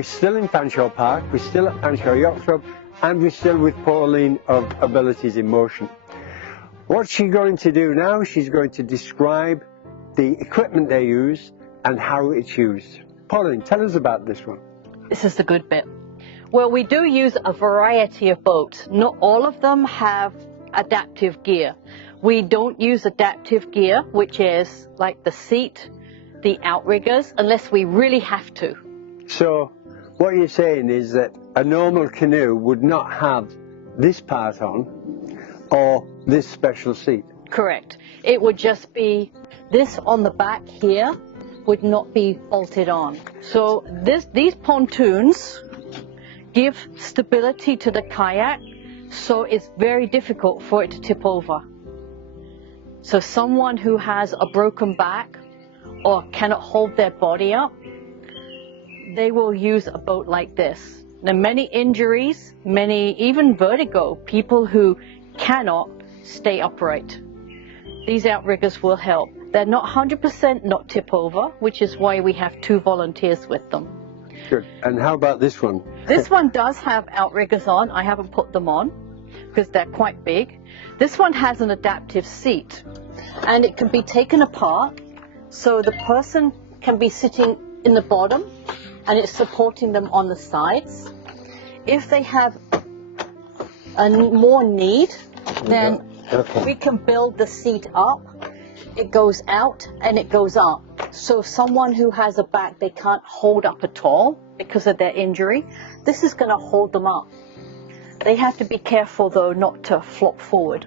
We're still in Fanshawe Park, we're still at Fanshawe Yacht Club, and we're still with Pauline of Abilities in Motion. What's she going to do now? She's going to describe the equipment they use and how it's used. Pauline, tell us about this one. This is the good bit. Well, we do use a variety of boats. Not all of them have adaptive gear. We don't use adaptive gear, which is like the seat, the outriggers, unless we really have to. So what you're saying is that a normal canoe would not have this part on or this special seat? Correct. It would just be this on the back here would not be bolted on. So these pontoons give stability to the kayak, so it's very difficult for it to tip over. So someone who has a broken back or cannot hold their body up, they will use a boat like this. Now, many injuries, even vertigo, people who cannot stay upright. These outriggers will help. They're not 100% not tip over, which is why we have 2 volunteers with them. Good. And how about this one? This one does have outriggers on. I haven't put them on because they're quite big. This one has an adaptive seat, and it can be taken apart so the person can be sitting in the bottom and it's supporting them on the sides. If they have more need, then we can build the seat up. It goes out and it goes up. So someone who has a back they can't hold up at all because of their injury, this is going to hold them up. They have to be careful though not to flop forward.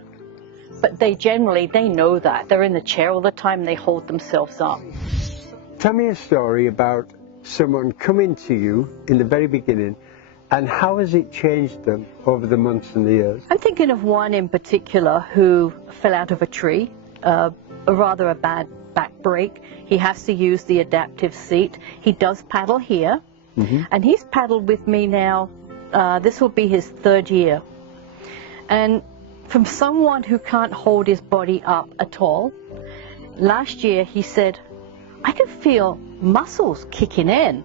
But they know that. They're in the chair all the time, they hold themselves up. Tell me a story about someone coming to you in the very beginning, and how has it changed them over the months and the years? I'm thinking of one in particular who fell out of a tree, a bad back break. He has to use the adaptive seat. He does paddle here, and he's paddled with me now. This will be his 3rd year. And from someone who can't hold his body up at all, last year he said, I can feel muscles kicking in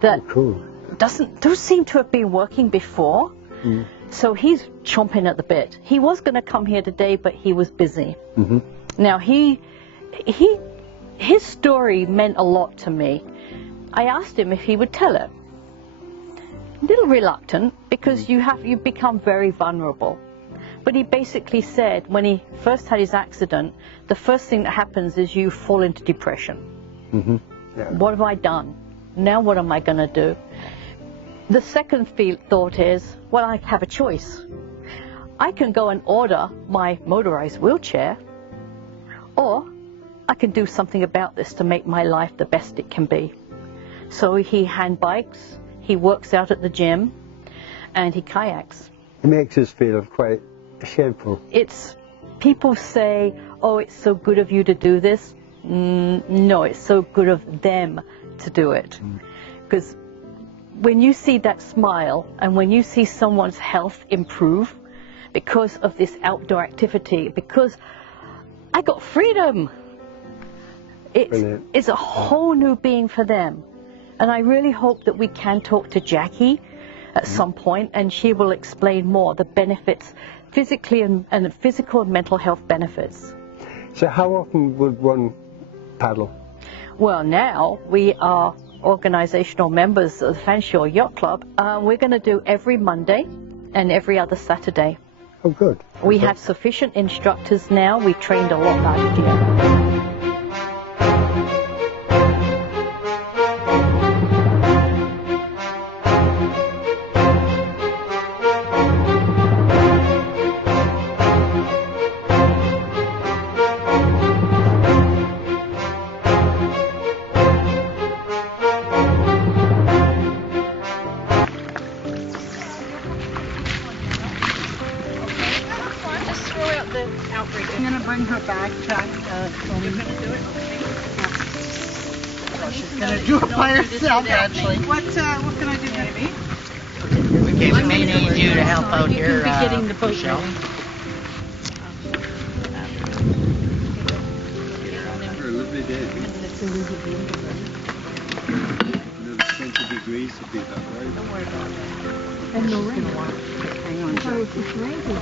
that don't seem to have been working before. So he's chomping at the bit. He was going to come here today, but he was busy. Now his story meant a lot to me. I asked him if he would tell it. A little reluctant because you become very vulnerable. But he basically said when he first had his accident, the first thing that happens is you fall into depression. What have I done? Now what am I going to do? The second thought is, well, I have a choice. I can go and order my motorized wheelchair, or I can do something about this to make my life the best it can be. So he hand bikes, he works out at the gym, and he kayaks. It makes us feel quite shameful. People say, oh, it's so good of you to do this. No, it's so good of them to do it. Because when you see that smile and when you see someone's health improve because of this outdoor activity, because I got freedom, it's a whole new being for them. And I really hope that we can talk to Jackie at some point, and she will explain more the benefits, physically and physical and mental health benefits. So how often would one paddle? Well, now we are organizational members of the Fanshawe Yacht Club. We're going to do every Monday and every other Saturday. Oh, good. We have sufficient instructors now. We trained a lot last year. I'm going to bring her backpack. You're going to do it? She's going to do it by herself, actually. What can I do, Debbie? Okay, we may need you to help out here, You can be getting the boat Michelle. ready. A lovely day. It's a little beautiful. of 20 degrees to be that way. Don't worry about it. And no rain. Hang on to it. It's raining.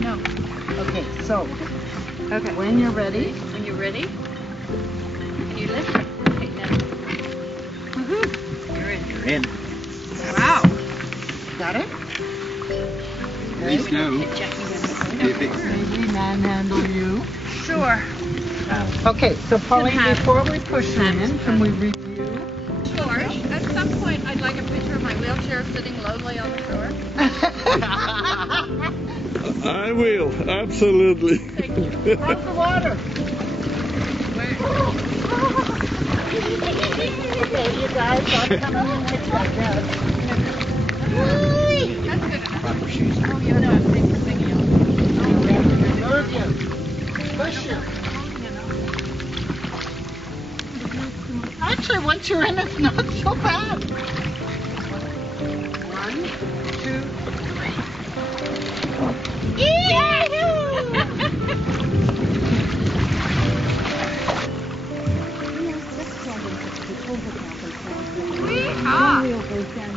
No. Okay, so when you're ready. Are you ready? Can you lift? Okay, now. You're in. Wow. Got it? Please no. Maybe manhandle you. Sure. Okay, so Pauline, before we push you in, can we review? George, at some point I'd like a picture of my wheelchair sitting lonely on the shore. I will, absolutely. Thank you. How's the water? Okay, you guys are coming in with you, I guess. That's good enough. Proper shoes. Oh, you know, thanks for thinking of Move you. Push you. Actually, once you're in, it's not so bad. 1, 2, 3.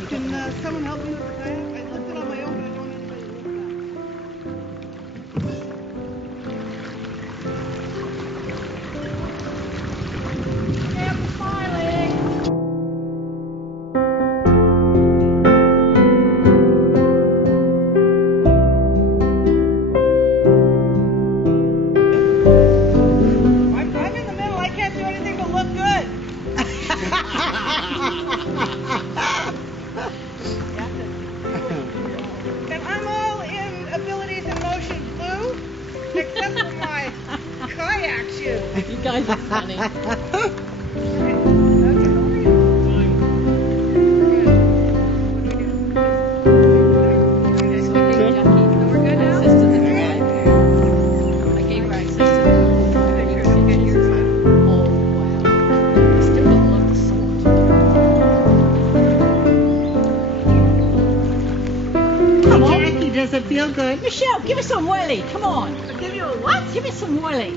Can someone help me with the kayak? I lifted on my own, but I don't want anybody to lift that. I'm smiling. I'm in the middle. I can't do anything but look good. And I'm all in abilities and motion blue, except for my kayak shoes. You guys are funny. Jackie, does it feel good? Michelle, give me some whirly. Come on. Give you a what? Give me some whirly.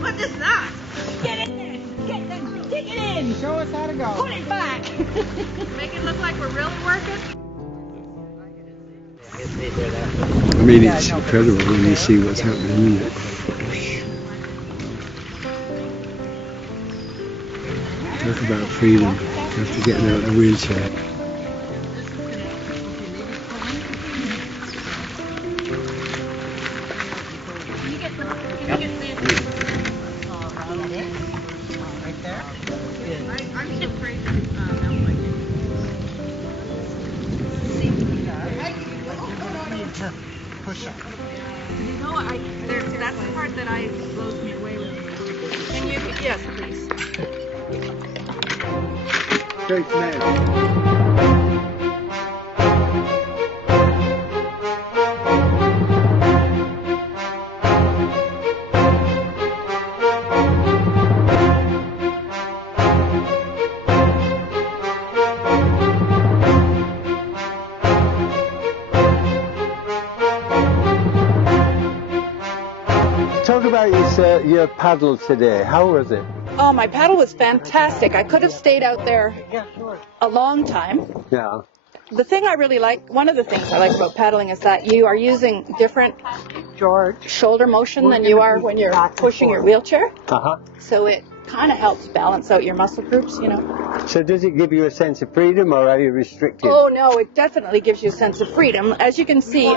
What is that? Get in there. Dig it in. Show us how to go. Put it back. Make it look like we're really working. I mean, it's incredible when you see what's happening, isn't it? Talk about freedom after getting out of the wheelchair. I'm so afraid to melt my Push up. You know, that's the part that blows me away with. Can you? Yes, please. Great man. Talk about your paddle today. How was it? Oh, my paddle was fantastic. I could have stayed out there a long time. Yeah. The thing I really like, one of the things I like about paddling is that you are using different shoulder motion than you are when you're pushing your wheelchair. Uh-huh. So it kind of helps balance out your muscle groups, you know. So does it give you a sense of freedom, or are you restricted? Oh, no, it definitely gives you a sense of freedom. As you can see,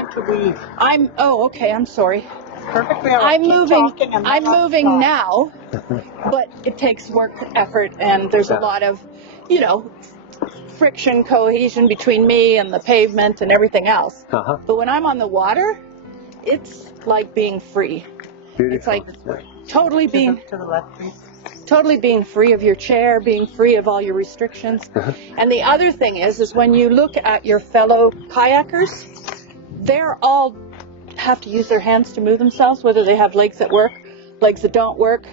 I'm sorry. Perfectly all right. I'm moving now, but it takes work, effort, and there's a lot of, you know, friction, cohesion between me and the pavement and everything else. Uh-huh. But when I'm on the water, it's like being free. Beautiful. It's like totally being free of your chair, being free of all your restrictions. Uh-huh. And the other thing is when you look at your fellow kayakers, they're all have to use their hands to move themselves, whether they have legs that work, legs that don't work,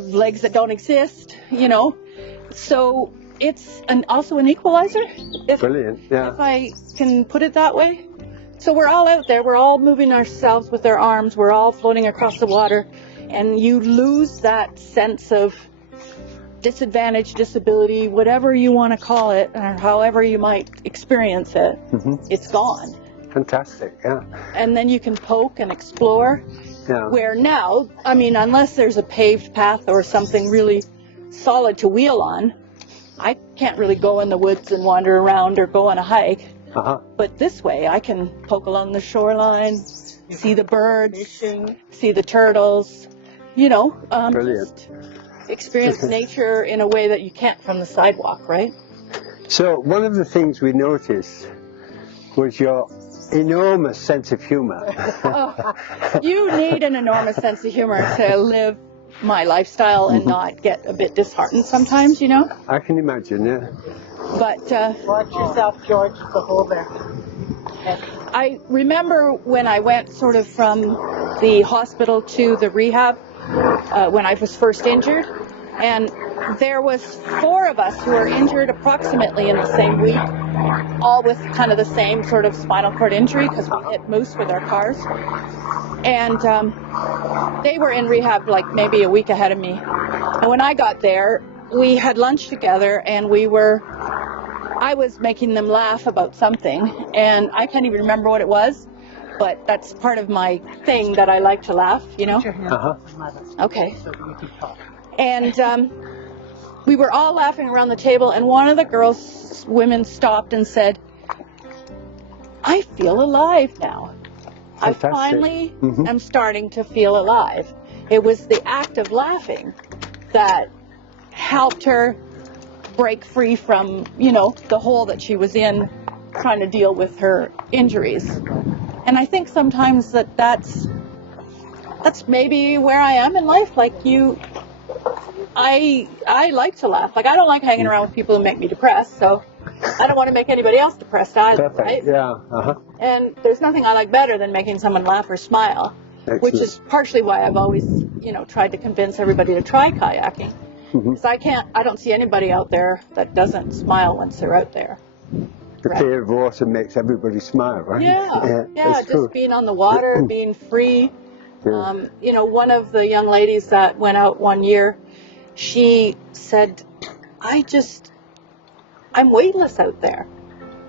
legs that don't exist, you know. So it's also an equalizer, if Brilliant, yeah. I can put it that way. So we're all out there, we're all moving ourselves with our arms, we're all floating across the water, and you lose that sense of disadvantage, disability, whatever you want to call it, or however you might experience it. It's gone. Fantastic, yeah. And then you can poke and explore. Yeah. Where now, I mean, unless there's a paved path or something really solid to wheel on, I can't really go in the woods and wander around or go on a hike. But this way, I can poke along the shoreline, see the birds, see the turtles, you know, just experience nature in a way that you can't from the sidewalk, right? So one of the things we noticed was your enormous sense of humor. You need an enormous sense of humor to live my lifestyle and not get a bit disheartened sometimes, you know? I can imagine, yeah. But Watch yourself, George, the hole there. I remember when I went sort of from the hospital to the rehab when I was first injured, and there was 4 of us who were injured approximately in the same week, all with kind of the same sort of spinal cord injury because we hit moose with our cars. And they were in rehab like maybe a week ahead of me. And when I got there, we had lunch together, and I was making them laugh about something, and I can't even remember what it was, but that's part of my thing that I like to laugh, you know? Okay. And we were all laughing around the table, and one of the women stopped and said, I feel alive now. Fantastic. I finally am starting to feel alive. It was the act of laughing that helped her break free from, you know, the hole that she was in trying to deal with her injuries. And I think sometimes that's maybe where I am in life. Like I like to laugh. Like I don't like hanging around with people who make me depressed, so I don't want to make anybody else depressed either. Perfect. Right? Yeah. And there's nothing I like better than making someone laugh or smile. Excellent. Which is partially why I've always, you know, tried to convince everybody to try kayaking. Because I don't see anybody out there that doesn't smile once they're out there. The fear of water makes everybody smile, right? Yeah, that's just true. being on the water, being free. Yeah. You know, one of the young ladies that went out one year, she said, I'm weightless out there.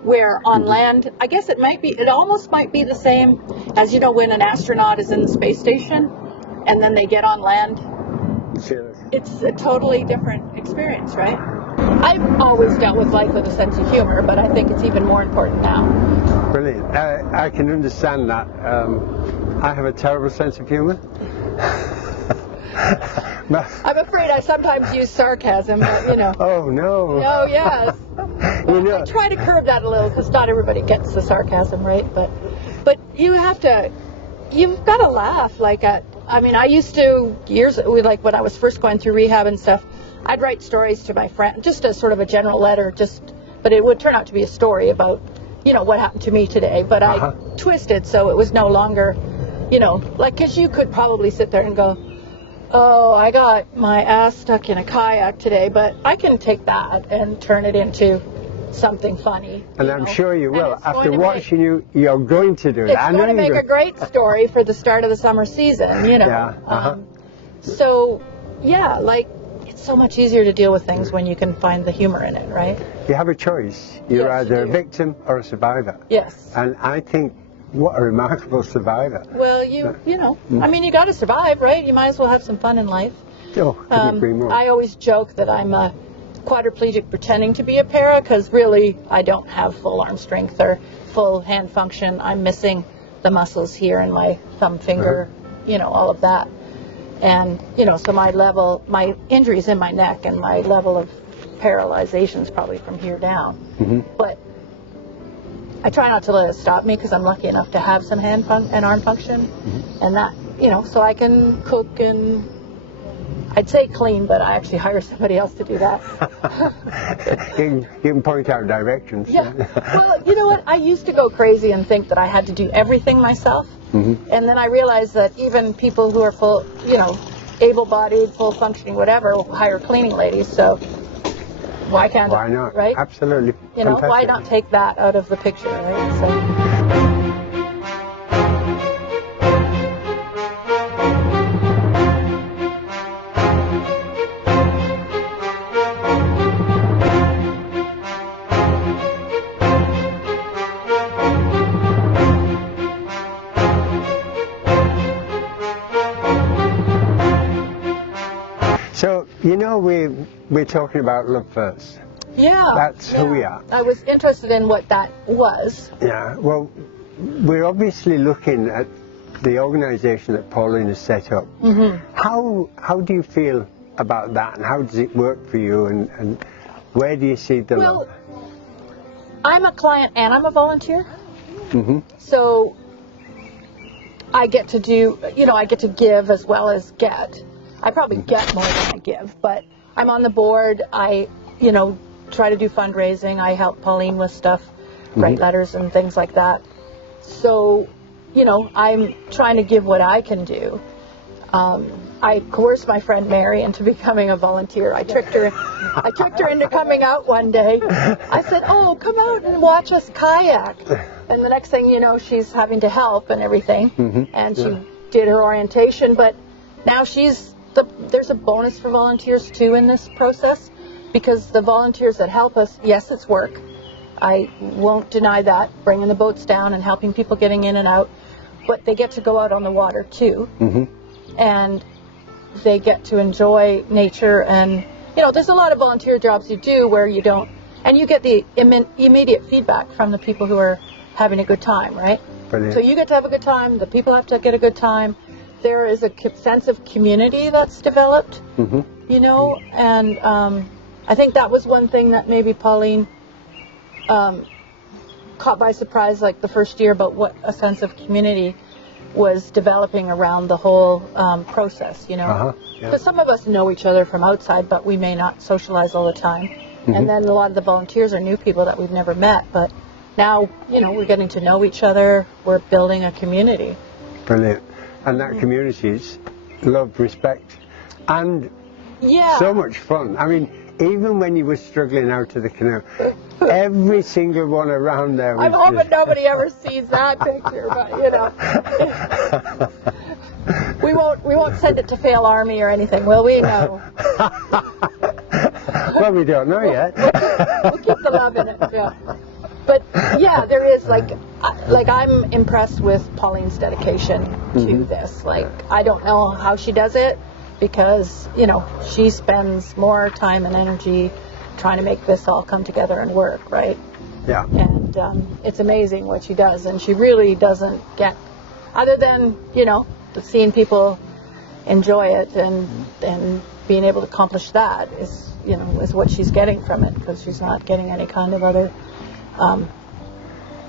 Where on land, I guess it almost might be the same as, you know, when an astronaut is in the space station and then they get on land. Sure. It's a totally different experience, right? I've always dealt with life with a sense of humor, but I think it's even more important now. Brilliant. I can understand that. I have a terrible sense of humor. I'm afraid I sometimes use sarcasm, but, you know. Oh, no. No, yes. You know, I try to curb that a little because not everybody gets the sarcasm, right? But you've got to laugh. Like, I mean, I used to, like when I was first going through rehab and stuff, I'd write stories to my friend, just as sort of a general letter, but it would turn out to be a story about, you know, what happened to me today. But I twisted so it was no longer, you know, like, because you could probably sit there and go, oh, I got my ass stuck in a kayak today, but I can take that and turn it into something funny. And I'm sure you will. After watching you, you're going to do that. It's going to make a great story for the start of the summer season, you know. Yeah. So, yeah, like, it's so much easier to deal with things when you can find the humor in it, right? You have a choice. You're Yes, you either a do. victim or a survivor. Yes. And I think, what a remarkable survivor. Well, you know, I mean, you got to survive, right? You might as well have some fun in life. Oh, couldn't agree more. I always joke that I'm a quadriplegic pretending to be a para because really I don't have full arm strength or full hand function. I'm missing the muscles here in my thumb finger, you know, all of that. And, you know, so my injury's in my neck and my level of paralyzation is probably from here down. But I try not to let it stop me because I'm lucky enough to have some hand and arm function. And that, you know, so I can cook and I'd say clean, but I actually hire somebody else to do that. You can point out directions. Yeah. Well, you know what? I used to go crazy and think that I had to do everything myself. And then I realized that even people who are full, you know, able-bodied, full-functioning, whatever, hire cleaning ladies. So why can't Why not? Right? Absolutely. You know, why Fantastic. not take that out of the picture, right? So. You know, we're talking about love first. Yeah. That's who we are. I was interested in what that was. Yeah, well, we're obviously looking at the organisation that Pauline has set up. Mm-hmm. How do you feel about that, and how does it work for you, and where do you see the love? I'm a client and I'm a volunteer. Mm-hmm. So I get to do, I get to give as well as get. I probably get more than I give, but I'm on the board. I, try to do fundraising. I help Pauline with stuff, write letters and things like that. So, I'm trying to give what I can do. I coerced my friend Mary into becoming a volunteer. I tricked her into coming out one day. I said, "Oh, come out and watch us kayak." And the next thing you know, she's having to help and everything. And she did her orientation, but now there's a bonus for volunteers too in this process, because the volunteers that help us, yes, it's work. I won't deny that, bringing the boats down and helping people getting in and out, but they get to go out on the water too. And they get to enjoy nature, and there's a lot of volunteer jobs you do where you don't, and you get the immediate feedback from the people who are having a good time, right? Brilliant. So you get to have a good time, the people have to get a good time. There is a sense of community that's developed, and I think that was one thing that maybe Pauline caught by surprise, like the first year, about what a sense of community was developing around the whole process, because some of us know each other from outside, but we may not socialize all the time. And then a lot of the volunteers are new people that we've never met, but now, we're getting to know each other. We're building a community. Brilliant. And that community is love, respect, and so much fun. I mean, even when you were struggling out of the canoe, every single one around there was... I'm hoping nobody ever sees that picture, but we won't send it to Fail Army or anything, will we? No. Well, we don't know yet. We'll keep the love in it. Yeah. But yeah, there is like I'm impressed with Pauline's dedication to this. Like, I don't know how she does it, because she spends more time and energy trying to make this all come together and work, right? Yeah. And it's amazing what she does, and she really doesn't get, other than seeing people enjoy it and being able to accomplish that is what she's getting from it, because she's not getting any kind of other.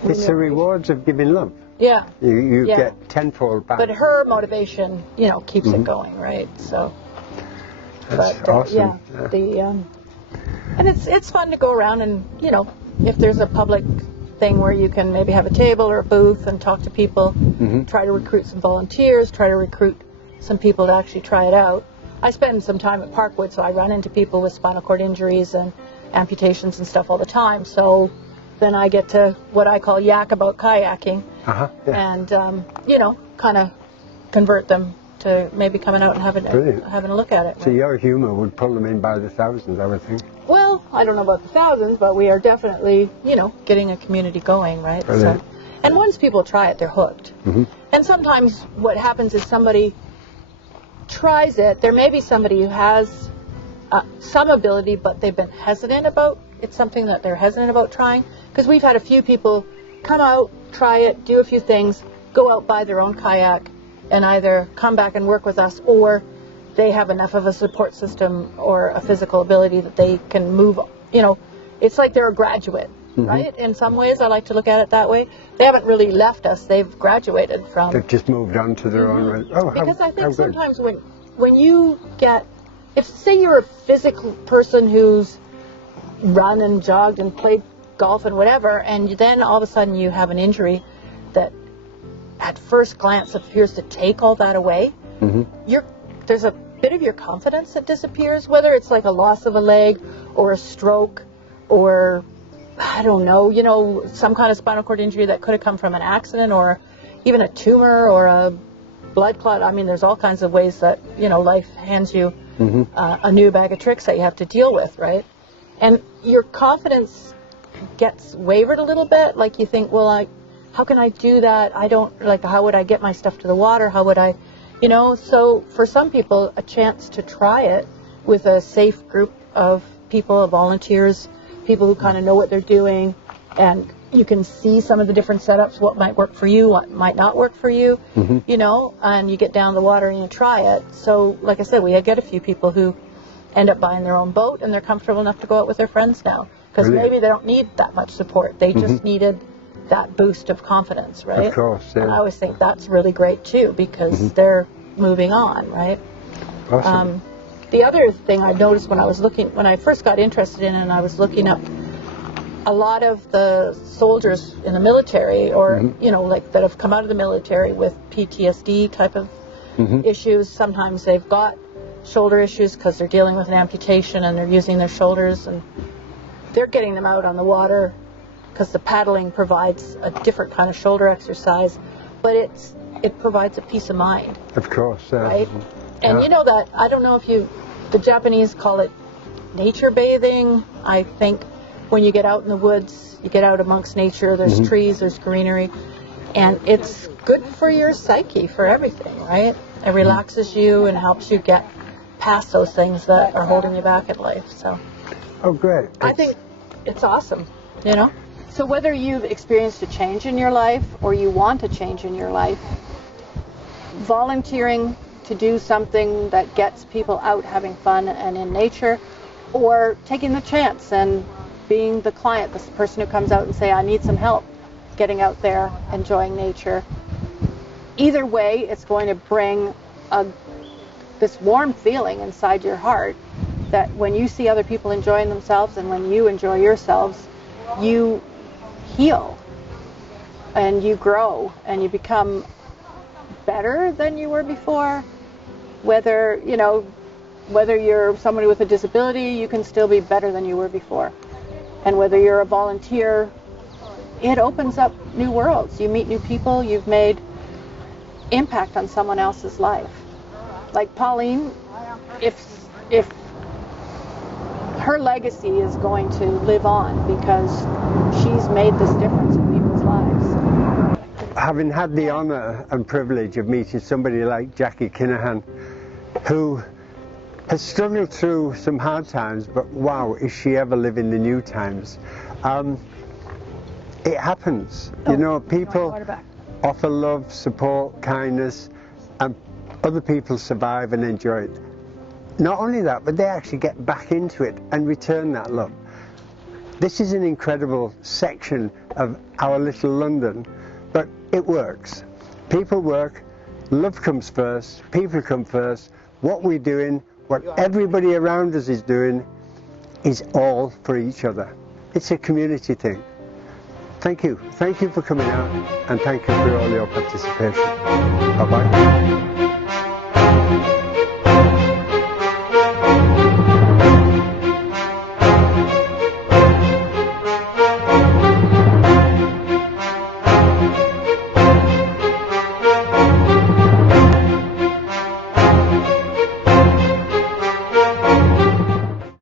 It's the rewards of giving love. Yeah. You get tenfold back. But her motivation, keeps it going, right? So. That's awesome. And it's fun to go around and if there's a public thing where you can maybe have a table or a booth and talk to people, try to recruit some volunteers, try to recruit some people to actually try it out. I spend some time at Parkwood, so I run into people with spinal cord injuries and amputations and stuff all the time. So then I get to what I call yak about kayaking, and kind of convert them to maybe coming out and having a look at it. So your humour would pull them in by the thousands, I would think. Well, I don't know about the thousands, but we are definitely, getting a community going, right? So, and once people try it, they're hooked. And sometimes what happens is somebody tries it. There may be somebody who has some ability, but they've been hesitant about. It's something that they're hesitant about trying. Because we've had a few people come out, try it, do a few things, go out, buy their own kayak, and either come back and work with us, or they have enough of a support system or a physical ability that they can move. It's like they're a graduate, right? In some ways, I like to look at it that way. They haven't really left us. They've graduated from... They've just moved on to their own way. Oh, because I think sometimes when you get... Say you're a physical person who's run and jogged and played golf and whatever, and then all of a sudden you have an injury that at first glance appears to take all that away, there's a bit of your confidence that disappears, whether it's like a loss of a leg or a stroke or, I don't know, some kind of spinal cord injury that could have come from an accident or even a tumor or a blood clot. I mean, there's all kinds of ways that, life hands you a new bag of tricks that you have to deal with, right? And your confidence gets wavered a little bit. Like you think, well, how can I do that? How would I get my stuff to the water? How would I, so for some people, a chance to try it with a safe group of people, volunteers, people who kind of know what they're doing, and you can see some of the different setups, what might work for you, what might not work for you, you know, and you get down the water and you try it. So, like I said, we get a few people who end up buying their own boat, and they're comfortable enough to go out with their friends now, because maybe they don't need that much support. They just needed that boost of confidence, right? Of course, yeah. And I always think that's really great too, because they're moving on, right? Awesome. The other thing I noticed when I first got interested in it, and I was looking up a lot of the soldiers in the military, or you know, like that have come out of the military with PTSD type of issues. Sometimes they've got shoulder issues because they're dealing with an amputation and they're using their shoulders, and they're getting them out on the water because the paddling provides a different kind of shoulder exercise, but it provides a peace of mind. Of course, right? And you know that, I don't know if the Japanese call it nature bathing. I think when you get out in the woods, you get out amongst nature, there's trees, there's greenery, and it's good for your psyche, for everything, right? It relaxes you and helps you get past those things that are holding you back in life. So, oh, great. I think it's awesome, you know? So whether you've experienced a change in your life or you want a change in your life, volunteering to do something that gets people out having fun and in nature, or taking the chance and being the client, the person who comes out and say, I need some help getting out there, enjoying nature. Either way, it's going to bring this warm feeling inside your heart that when you see other people enjoying themselves and when you enjoy yourselves, you heal and you grow and you become better than you were before. Whether you're somebody with a disability, you can still be better than you were before. And whether you're a volunteer, it opens up new worlds. You meet new people, you've made impact on someone else's life. Like Pauline, if her legacy is going to live on because she's made this difference in people's lives. Having had the honour and privilege of meeting somebody like Jackie Kinahan, who has struggled through some hard times, but wow, is she ever living the new times. It happens. You know, people offer love, support, kindness, and other people survive and enjoy it. Not only that, but they actually get back into it and return that love. This is an incredible section of our little London, but it works. People work, love comes first, people come first. What we're doing, what everybody around us is doing, is all for each other. It's a community thing. Thank you. Thank you for coming out, and thank you for all your participation. Bye-bye.